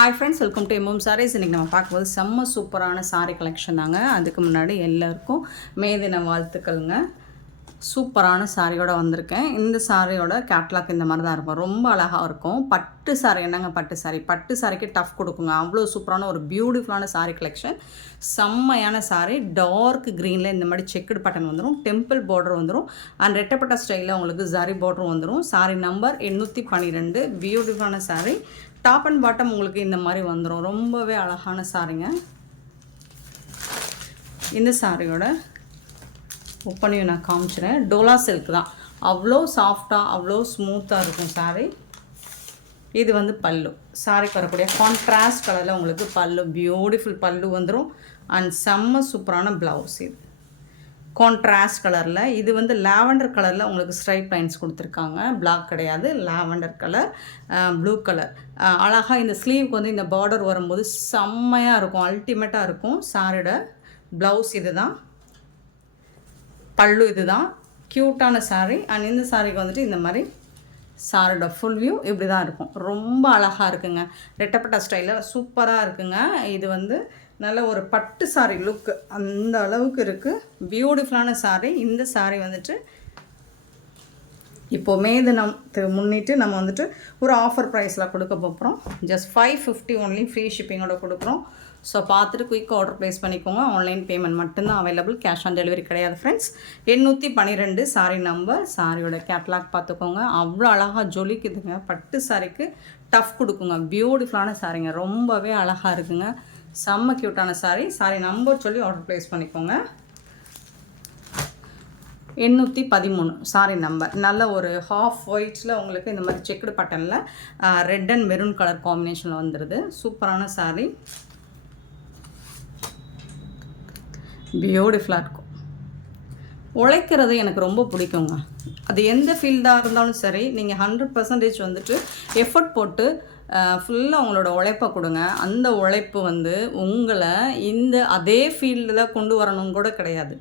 Hi friends, welcome to MM Sarees. இன்றைக்கி நம்ம பார்க்கும்போது செம்ம சூப்பரான சாரீ கலெக்ஷன் தாங்க. அதுக்கு முன்னாடி எல்லாருக்கும் மே தின வாழ்த்துக்கள்ங்க. சூப்பரான சாரியோட வந்திருக்கேன். இந்த சாரியோட கேட்லாக் இந்த மாதிரி தான் இருக்கும். ரொம்ப அழகாக இருக்கும். பட்டு சாரி என்னங்க, பட்டு சாரிக்கு டஃப் கொடுக்குங்க. அவ்வளோ சூப்பரான ஒரு பியூட்டிஃபுல்லான சாரீ கலெக்ஷன். செம்மையான சாரீ. டார்க் க்ரீனில் இந்த மாதிரி செக்குடு பட்டன் வந்துடும், டெம்பிள் பார்டர் வந்துடும், அண்ட் ரெட்டப்பட்ட ஸ்டைலில் உங்களுக்கு ஜரி பார்டரும் வந்துடும். சாரீ நம்பர் 812. பியூட்டிஃபுல்லான சாரீ. டாப் அண்ட் பாட்டம் உங்களுக்கு இந்த மாதிரி வந்துடும். ரொம்பவே அழகான சாரீங்க. இந்த சாரியோட ஒப்பனையும் நான் காமிச்சிறேன். டோலா சில்க் தான். அவ்வளோ சாஃப்டாக அவ்வளோ ஸ்மூத்தாக இருக்கும் சாரீ. இது வந்து பல்லு. சாரிக்கு வரக்கூடிய கான்ட்ராஸ்ட் கலரில் உங்களுக்கு பல்லு, பியூட்டிஃபுல் பல்லு வந்துடும். அண்ட் செம்ம சூப்பரான ப்ளவுஸ். இது கான்ட்ராஸ்ட் கலரில். இது வந்து லாவெண்டர் கலரில் உங்களுக்கு ஸ்ட்ரைப் லைன்ஸ் கொடுத்துருக்காங்க. பிளாக் கிடையாது, லாவெண்டர் கலர், ப்ளூ கலர். அழகாக இந்த ஸ்லீவுக்கு வந்து இந்த பார்டர் வரும்போது செம்மையாக இருக்கும், அல்டிமேட்டாக இருக்கும். சாரியோட ப்ளவுஸ் இது தான், பல்லு இது தான். க்யூட்டான சாரீ. அண்ட் இந்த சாரிக்கு வந்துட்டு இந்த மாதிரி சாரியோட ஃபுல் வியூ இப்படி தான் இருக்கும். ரொம்ப அழகாக இருக்குங்க. ரெட்டப்பட்ட ஸ்டைலில் சூப்பராக இருக்குங்க. இது வந்து நல்ல ஒரு பட்டு சாரீ லுக்கு அந்த அளவுக்கு இருக்குது. பியூட்டிஃபுல்லான சாரீ. இந்த சாரீ வந்துட்டு இப்போது மே தினத்தை முன்னிட்டு நம்ம வந்துட்டு ஒரு ஆஃபர் ப்ரைஸில் கொடுக்க போகிறோம். ஜஸ்ட் 550 ஒன்லி, ஃப்ரீ ஷிப்பிங்கோட கொடுக்குறோம். ஸோ பார்த்துட்டு குயிக் ஆர்டர் ப்ளேஸ் பண்ணிக்கோங்க. ஆன்லைன் பேமெண்ட் மட்டும்தான் அவைலபிள், கேஷ் ஆன் டெலிவரி கிடையாது ஃப்ரெண்ட்ஸ். 812 சாரீ நம்பர். சாரியோட கேட்லாக் பார்த்துக்கோங்க. அவ்வளோ அழகாக ஜொலிக்குதுங்க. பட்டு சாரிக்கு டஃப் கொடுக்குங்க. பியூட்டிஃபுல்லான சாரீங்க. ரொம்பவே அழகாக இருக்குங்க. செம்ம க்யூட்டான சாரீ. சாரீ நம்பர் சொல்லி ஆர்டர் ப்ளேஸ் பண்ணிக்கோங்க. 813 சாரீ நம்பர். நல்ல ஒரு ஹாஃப் ஒயிட்ஸில் உங்களுக்கு இந்த மாதிரி செக்குடு பட்டனில் ரெட் அண்ட் மெரூன் கலர் காம்பினேஷனில் வந்துடுது. சூப்பரான சாரீ. பியூட்டிஃபுல்லாக இருக்கும். உழைக்கிறது எனக்கு ரொம்ப பிடிக்குங்க. அது எந்த ஃபீல்டாக இருந்தாலும் சரி, நீங்கள் 100% வந்துட்டு எஃபர்ட் போட்டு ஃபுல்லாக உங்களோட உழைப்பை கொடுங்க. அந்த உழைப்பு வந்து உங்களை இந்த அதே ஃபீல்டில் கொண்டு வரணும்னு கூட கிடையாது.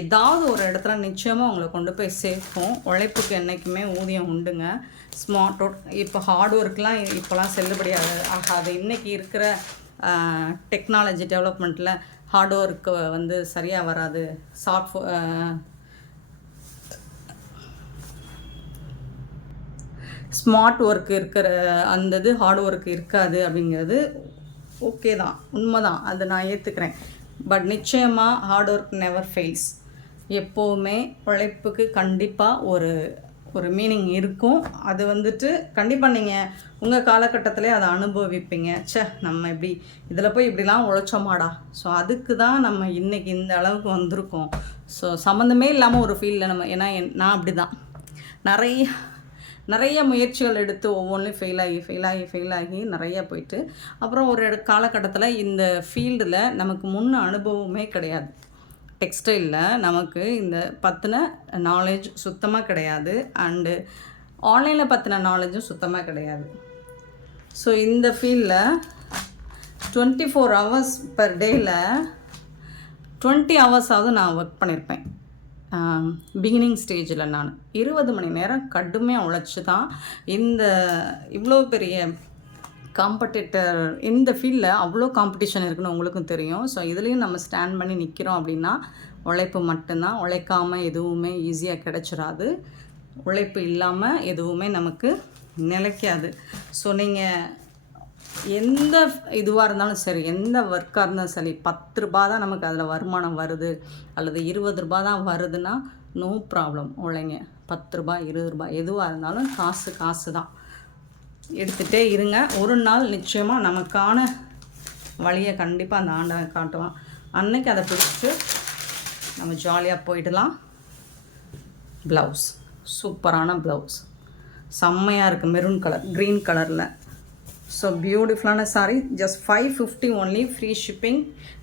ஏதாவது ஒரு இடத்துல நிச்சயமாக உங்களை கொண்டு போய் சேர்க்கும். உழைப்புக்கு என்றைக்குமே ஊதியம் உண்டுங்க. Smart work. இப்போ ஹார்ட் ஒர்க்லாம் இப்போலாம் ஆகாது. இன்றைக்கி இருக்கிற டெக்னாலஜி டெவலப்மெண்ட்டில் ஹார்ட் ஒர்க்கு வந்து சரியாக வராது. ஸ்மார்ட் ஒர்க் இருக்கிற அந்த இது ஹார்ட் ஒர்க் இருக்காது அப்படிங்கிறது ஓகே தான், உண்மை தான், அதை நான் ஏற்றுக்கிறேன். பட் நிச்சயமாக ஹார்ட் ஒர்க் நெவர் ஃபெயில்ஸ். எப்போவுமே உழைப்புக்கு கண்டிப்பாக ஒரு மீனிங் இருக்கும். அது வந்துட்டு கண்டிப்பாக நீங்கள் உங்கள் காலகட்டத்திலே அதை அனுபவிப்பீங்க. நம்ம இப்படி இதில் போய் இப்படிலாம் உழைச்சோமாடா. ஸோ அதுக்கு தான் நம்ம இன்றைக்கி இந்த அளவுக்கு வந்திருக்கோம். ஸோ சம்மந்தமே இல்லாமல் ஒரு ஃபீல்டில் நம்ம, ஏன்னா நான் அப்படி தான் நிறைய முயற்சிகள் எடுத்து ஒவ்வொன்றும் ஃபெயில் ஆகி நிறையா போயிட்டு அப்புறம் ஒரு காலகட்டத்தில் இந்த ஃபீல்டில் நமக்கு முன்ன அனுபவமே கிடையாது. டெக்ஸ்டைலில் நமக்கு இந்த பற்றின நாலேஜ் சுத்தமாக கிடையாது. அண்டு ஆன்லைனில் பற்றின நாலேஜும் சுத்தமாக கிடையாது. ஸோ இந்த ஃபீல்டில் 24 hours பெர் டேயில் 20 hours நான் ஒர்க் பண்ணியிருப்பேன். பிகினிங் ஸ்டேஜில் நான் 20 மணி நேரம் கடுமையாக உழைச்சி தான் இவ்வளோ பெரிய காம்படிட்டர். இந்த ஃபீல்டில் அவ்வளோ காம்படிஷன் இருக்குன்னு உங்களுக்கும் தெரியும். ஸோ இதுலேயும் நம்ம ஸ்டாண்ட் பண்ணி நிற்கிறோம் அப்படின்னா உழைப்பு மட்டும்தான். உழைக்காமல் எதுவுமே ஈஸியாக கிடச்சிடாது. உழைப்பு இல்லாமல் எதுவுமே நமக்கு நிலைக்காது. ஸோ நீங்கள் எந்த இதுவாக இருந்தாலும் சரி, எந்த ஒர்க்காக இருந்தாலும் சரி, 10 ரூபா தான் நமக்கு அதில் வருமானம் வருது அல்லது 20 ரூபா தான் வருதுன்னா நோ ப்ராப்ளம், உழைங்க. 10 ரூபா 20 ரூபா எதுவாக இருந்தாலும் காசு தான். எடுத்துகிட்டே இருங்க. ஒரு நாள் நிச்சயமாக நமக்கான வழியை கண்டிப்பாக அந்த ஆண்டவன் காட்டுவான். அன்னைக்கு அதை பிடிச்சிட்டு நம்ம ஜாலியாக போயிடலாம். ப்ளவுஸ் சூப்பரான ப்ளவுஸ், செம்மையாக இருக்குது. மெரூன் கலர், க்ரீன் கலரில். ஸோ பியூட்டிஃபுல்லான sari. Just 550 only, free shipping.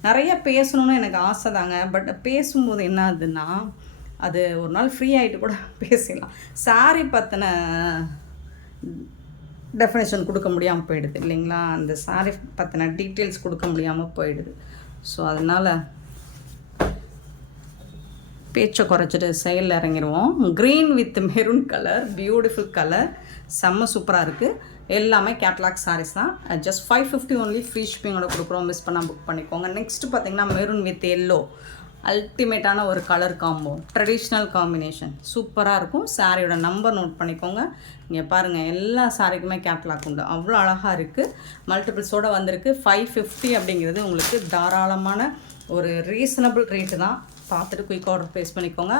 நிறைய பேசணுன்னு எனக்கு ஆசை தாங்க. பட் பேசும்போது என்ன ஆகுதுன்னா, அது ஒரு நாள் ஃப்ரீ ஆகிட்டு கூட பேசிடலாம். சாரீ பற்றின டெஃபினேஷன் கொடுக்க முடியாமல் போயிடுது இல்லைங்களா? அந்த சாரீ பற்றின டீட்டெயில்ஸ் கொடுக்க முடியாமல் போயிடுது. ஸோ அதனால் பேச்சை குறைச்சிட்டு செயலில் இறங்கிடுவோம். Green with maroon colour, beautiful colour, செம்ம சூப்பராக இருக்குது. எல்லாமே கேட்லாக் சாரீஸ் தான். ஜஸ்ட் 550 ஒன்லி, ஃப்ரீ ஷிப்பிங்கோட கொடுக்குறோம். மிஸ் பண்ணால் புக் பண்ணிக்கோங்க. நெக்ஸ்ட்டு பார்த்திங்கன்னா மெரூன் வித் எல்லோ, அல்டிமேட்டான ஒரு கலர் காம்போ, ட்ரெடிஷ்னல் காம்பினேஷன், சூப்பராக இருக்கும். சாரியோட நம்பர் நோட் பண்ணிக்கோங்க. இங்கே பாருங்கள், எல்லா சாரிக்குமே கேட்லாக் உண்டு. அவ்வளோ அழகாக இருக்குது. மல்டிபிள்ஸோடு வந்திருக்கு. 550 அப்படிங்கிறது உங்களுக்கு தாராளமான ஒரு ரீசனபிள் ரேட்டு தான். பார்த்துட்டு குயிக் ஆர்டர் ப்ளேஸ் பண்ணிக்கோங்க.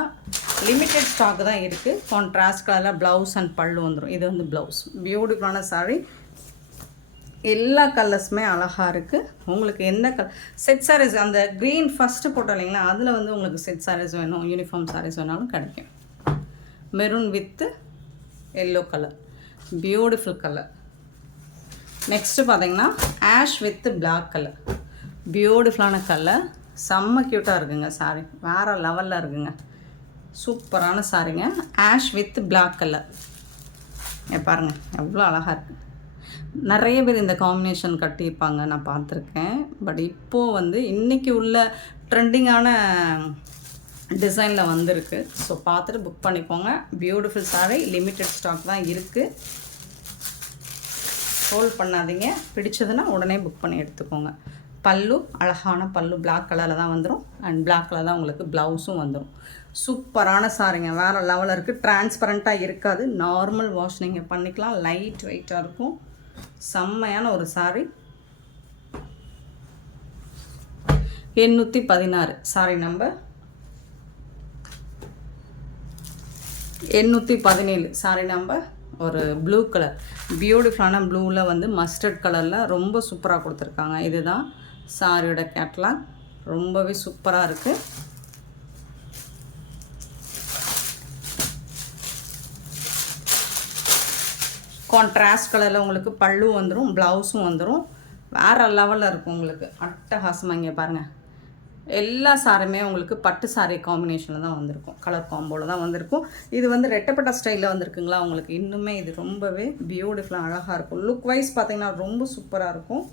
லிமிட்டெட் ஸ்டாக் தான் இருக்குது. கான்ட்ராஸ்ட் கலரில் ப்ளவுஸ் அண்ட் பல்லு வந்துடும். இது வந்து ப்ளவுஸ். பியூட்டிஃபுல்லான சாரீ, எல்லா கலர்ஸுமே அழகாக இருக்குது. உங்களுக்கு எந்த செட் சாரீஸ், அந்த க்ரீன் ஃபஸ்ட்டு போட்டோம் இல்லைங்களா, அதில் வந்து உங்களுக்கு செட் சாரீஸ் வேணும், யூனிஃபார்ம் சாரீஸ் வேணாலும் கிடைக்கும். Maroon with yellow colour, beautiful colour. Next பார்த்தீங்கன்னா ஆஷ் வித் பிளாக் கலர், பியூட்டிஃபுல்லான கலர், செம்ம க்யூட்டாக இருக்குங்க. சாரி வேறு லெவலில் இருக்குங்க. சூப்பரான சாரிங்க. ஆஷ் வித் பிளாக் கலர் பாருங்கள், எவ்வளோ அழகாக இருக்குது. நிறைய பேர் இந்த காம்பினேஷன் கட்டியிருப்பாங்க, நான் பார்த்துருக்கேன். பட் இப்போது வந்து இன்றைக்கி உள்ள ட்ரெண்டிங்கான டிசைனில் வந்திருக்கு. ஸோ பார்த்துட்டு புக் பண்ணிக்கோங்க. பியூட்டிஃபுல் சாரி, லிமிட்டட் ஸ்டாக் தான் இருக்குது. ஹோல்ட் பண்ணாதீங்க. பிடிச்சதுன்னா உடனே புக் பண்ணி எடுத்துக்கோங்க. பல்லு, அழகான பல்லு, பிளாக் கலரில் தான் வந்துடும். அண்ட் பிளாக் கலர் தான் உங்களுக்கு ப்ளவுஸும் வந்துடும். சூப்பரான சாரிங்க, வேறு லெவலில் இருக்குது. டிரான்ஸ்பரண்ட்டாக இருக்காது. நார்மல் வாஷ் நீங்கள் பண்ணிக்கலாம். லைட் வெயிட்டாக இருக்கும். செம்மையான ஒரு sorry. 816 sorry number. 817 sorry number. ஒரு ப்ளூ கலர், பியூட்டிஃபுல்லான ப்ளூவில் வந்து மஸ்டர்ட் கலரில் ரொம்ப சூப்பராக கொடுத்துருக்காங்க. இதுதான் சாரியோட கேட்லாக். ரொம்பவே சூப்பராக இருக்குது. கான்ட்ராஸ்ட் கலரில் உங்களுக்கு பல்லு வந்துடும், ப்ளவுஸும் வந்துடும். வேறு லெவலில் இருக்கும் உங்களுக்கு. அட்டகாசமாக இங்கே பாருங்கள், எல்லா சாரியுமே உங்களுக்கு பட்டு சாரி காம்பினேஷனில் தான் வந்திருக்கும். கலர் காம்போவில் தான் வந்திருக்கும். இது வந்து ரெட்டப்பட்ட ஸ்டைலில் வந்திருக்குங்களா உங்களுக்கு. இன்னுமே இது ரொம்பவே பியூட்டிஃபுல்லாக அழகாக இருக்கும். லுக் வைஸ் பார்த்தீங்கன்னா ரொம்ப சூப்பராக இருக்கும்.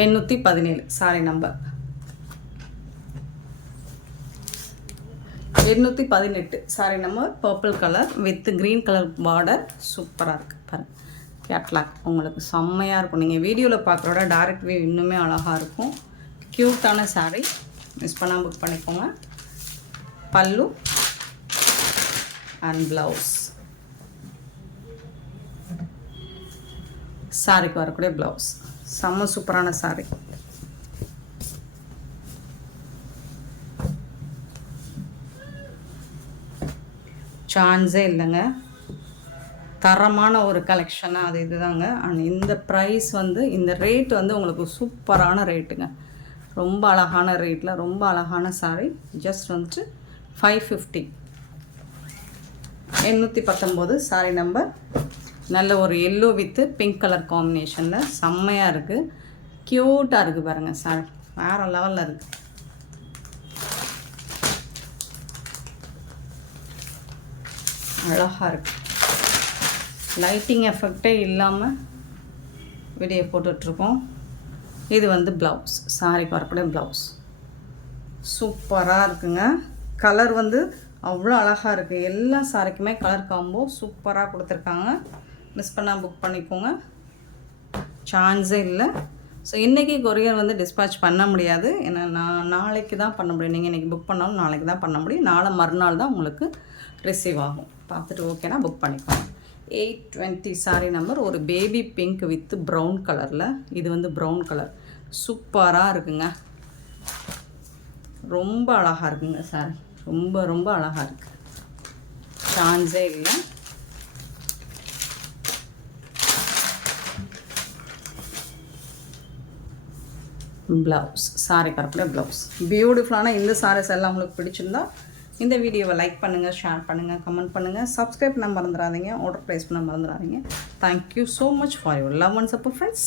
$817 sorry number. 818 sorry number. Purple colour with green colour border, சூப்பராக இருக்குது பாருங்கள். கேட்லாக் உங்களுக்கு செம்மையாக இருக்கும். நீங்கள் வீடியோவில் பார்க்குறோட டைரக்ட் வியூ இன்னுமே அழகாக இருக்கும். க்யூட்டான சாரீ, மிஸ் பண்ணால் புக் பண்ணிக்கோங்க. பல்லு அண்ட் ப்ளவுஸ், சாரிக்கு வரக்கூடிய ப்ளவுஸ், செம்ம சூப்பரான சாரீ. சான்ஸே இல்லைங்க. தரமான ஒரு கலெக்ஷனாக அது இதுதாங்க. அண்ட் இந்த ப்ரைஸ் வந்து, இந்த ரேட் வந்து உங்களுக்கு சூப்பரான ரேட்டுங்க. ரொம்ப அழகான ரேட்டில் ரொம்ப அழகான சாரீ. ஜஸ்ட் வந்துட்டு 550. 819 சாரீ நம்பர். நல்ல ஒரு எல்லோ வித்து பிங்க் கலர் காம்பினேஷனில் செம்மையாக இருக்குது. க்யூட்டாக இருக்குது பாருங்கள் சாரி, வேறு லெவலில் இருக்குது. அழகாக இருக்குது. லைட்டிங் எஃபெக்டே இல்லாமல் வீடியோ போட்டுட்ருக்கோம். இது வந்து ப்ளவுஸ், சாரிக்கு வரக்கூடிய ப்ளவுஸ். சூப்பராக இருக்குங்க. கலர் வந்து அவ்வளோ அழகாக இருக்குது. எல்லா சாரிக்குமே கலர் காம்போ சூப்பராக கொடுத்துருக்காங்க. மிஸ் பண்ணால் புக் பண்ணிக்கோங்க. சான்ஸே இல்லை. ஸோ இன்றைக்கி கொரியர் வந்து டிஸ்பேச் பண்ண முடியாது. ஏன்னா நாளைக்கு தான் பண்ண முடியும். நீங்கள் இன்றைக்கி புக் பண்ணாலும் நாளைக்கு தான் பண்ண முடியும். நாளை மறுநாள் தான் உங்களுக்கு ரிசீவ் ஆகும். பார்த்துட்டு ஓகேனா புக் பண்ணிக்கோங்க. 820 சாரி நம்பர். ஒரு பேபி பிங்க் வித் ப்ரௌன் கலரில். இது வந்து ப்ரௌன் கலர், சூப்பராக இருக்குங்க. ரொம்ப அழகாக இருக்குங்க சாரி, ரொம்ப ரொம்ப அழகாக இருக்குது. சான்ஸே இல்லை. ப்ளவுஸ், சாரி கரப்பில் ப்ளவுஸ். பியூட்டிஃபுல்லான இந்த சாரீஸ் எல்லாம் உங்களுக்கு பிடிச்சிருந்தா இந்த வீடியோவை லைக் பண்ணுங்கள், ஷேர் பண்ணுங்கள், கமெண்ட் பண்ணுங்கள், சப்ஸ்கிரைப் பண்ண மறந்துடாதீங்க, ஆர்டர் ப்ளேஸ் பண்ண மறந்துடாதீங்க. Thank you so much for your love and support friends.